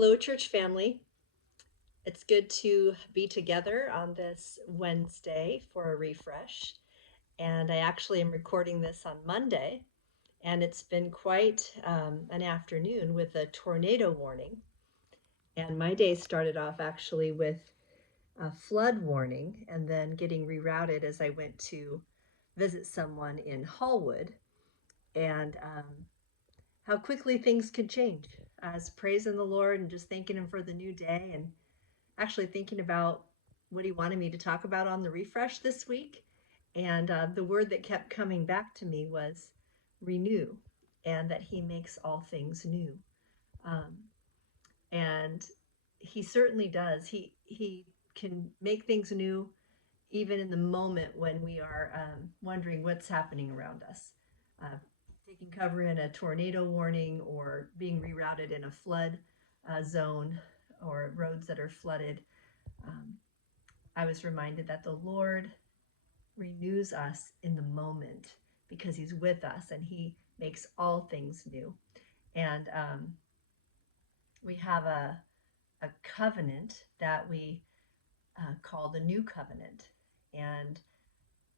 Hello, church family. It's good to be together on this Wednesday for a refresh. And I actually am recording this on Monday, and it's been quite an afternoon with a tornado warning. And my day started off actually with a flood warning and then getting rerouted as I went to visit someone in Hallwood. And how quickly things can change. I was praising the Lord and just thanking Him for the new day and actually thinking about what he wanted me to talk about on the refresh this week. And the word that kept coming back to me was renew, and that he makes all things new. Um, and he certainly does. He can make things new even in the moment when we are wondering what's happening around us. Uh, Taking cover in a tornado warning or being rerouted in a flood zone or roads that are flooded. um, I was reminded that the Lord renews us in the moment because He's with us and He makes all things new. And we have a covenant that we call the new covenant. And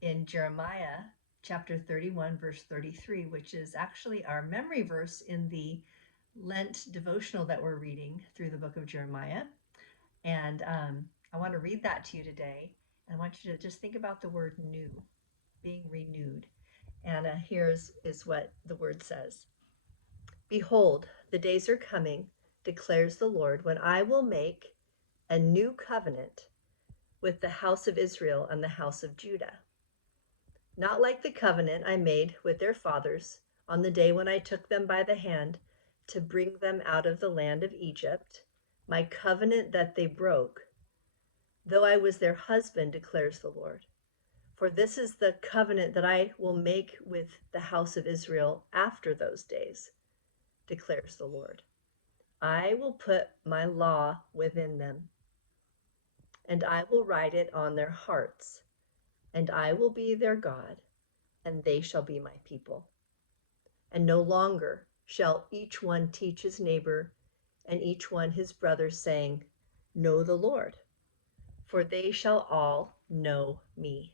in Jeremiah chapter 31, verse 33, which is actually our memory verse in the Lent devotional that we're reading through the book of Jeremiah. And I want to read that to you today. And I want you to just think about the word new, being renewed. And here's is what the word says. Behold, the days are coming, declares the Lord, when I will make a new covenant with the house of Israel and the house of Judah. Not like the covenant I made with their fathers on the day when I took them by the hand to bring them out of the land of Egypt, my covenant that they broke, though I was their husband, declares the Lord. For this is the covenant that I will make with the house of Israel after those days, declares the Lord. I will put my law within them, and I will write it on their hearts, and I will be their God, and they shall be my people. And no longer shall each one teach his neighbor and each one his brother, saying, Know the Lord, for they shall all know me,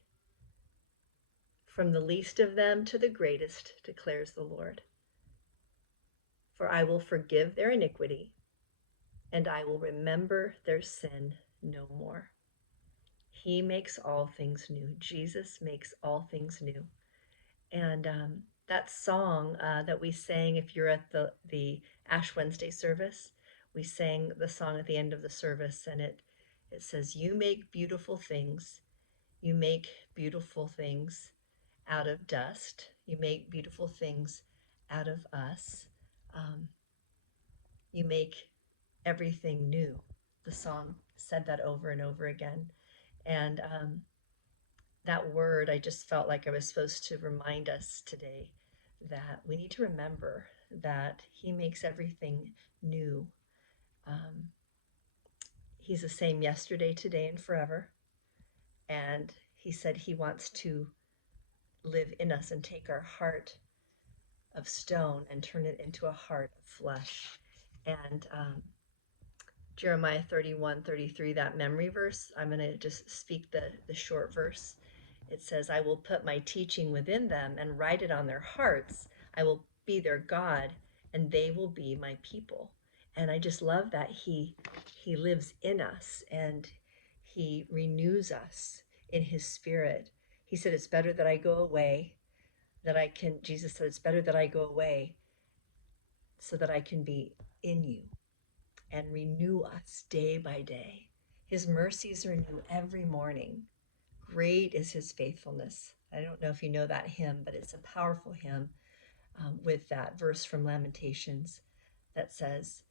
from the least of them to the greatest, declares the Lord. For I will forgive their iniquity, and I will remember their sin no more. He makes all things new. Jesus makes all things new. And that song that we sang, if you're at the Ash Wednesday service, we sang the song at the end of the service, and it says, You make beautiful things. You make beautiful things out of dust. You make beautiful things out of us. Um, you make everything new. The song said that over and over again. And that word, I just felt like I was supposed to remind us today that we need to remember that He makes everything new. Um, he's the same yesterday, today, and forever. And He said He wants to live in us and take our heart of stone and turn it into a heart of flesh. And Jeremiah 31:33, that memory verse, I'm going to just speak the short verse. It says, I will put my teaching within them and write it on their hearts. I will be their God, and they will be my people. And I just love that He lives in us and He renews us in His Spirit. He said, it's better that I go away, Jesus said, it's better that I go away so that I can be in you and renew us day by day. His mercies are new every morning. Great is His faithfulness. I don't know if you know that hymn, but it's a powerful hymn with that verse from Lamentations that says,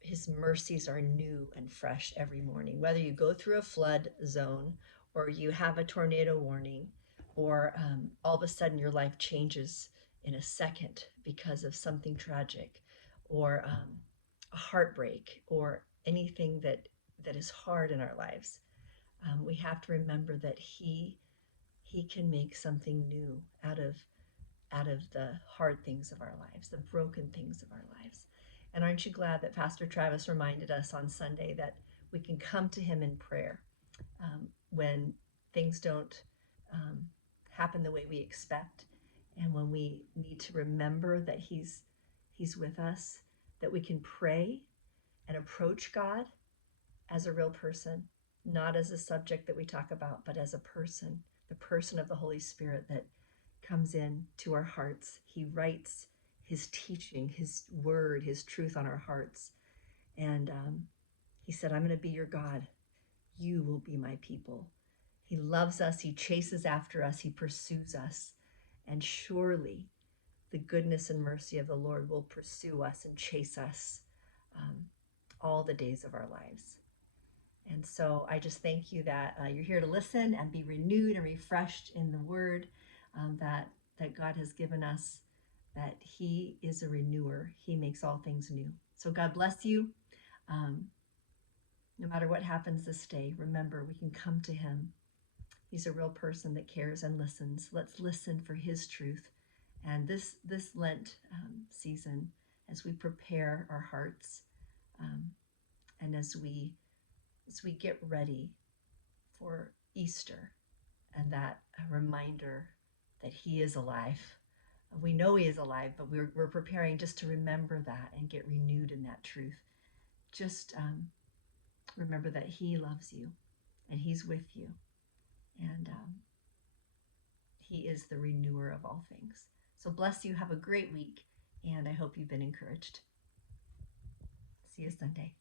His mercies are new and fresh every morning. Whether you go through a flood zone or you have a tornado warning, or all of a sudden your life changes in a second because of something tragic, or a heartbreak, or anything that is hard in our lives, we have to remember that He can make something new out of the hard things of our lives, the broken things of our lives. And aren't you glad that Pastor Travis reminded us on Sunday that we can come to him in prayer when things don't happen the way we expect, and when we need to remember that he's with us, that we can pray and approach God as a real person, not as a subject that we talk about, but as a person, the person of the Holy Spirit that comes in to our hearts. He writes his teaching, his word, his truth on our hearts. And he said, I'm going to be your God. You will be my people. He loves us. He chases after us. He pursues us. And surely the goodness and mercy of the Lord will pursue us and chase us all the days of our lives. And so I just thank you that you're here to listen and be renewed and refreshed in the word that God has given us, that he is a renewer. He makes all things new. So God bless you. No matter what happens this day, remember, we can come to him. He's a real person that cares and listens. Let's listen for his truth. And this Lent season, as we prepare our hearts and as we get ready for Easter and that reminder that he is alive. We know he is alive, but we're preparing just to remember that and get renewed in that truth. Just remember that he loves you and he's with you. And he is the renewer of all things. So bless you. Have a great week. And I hope you've been encouraged. See you Sunday.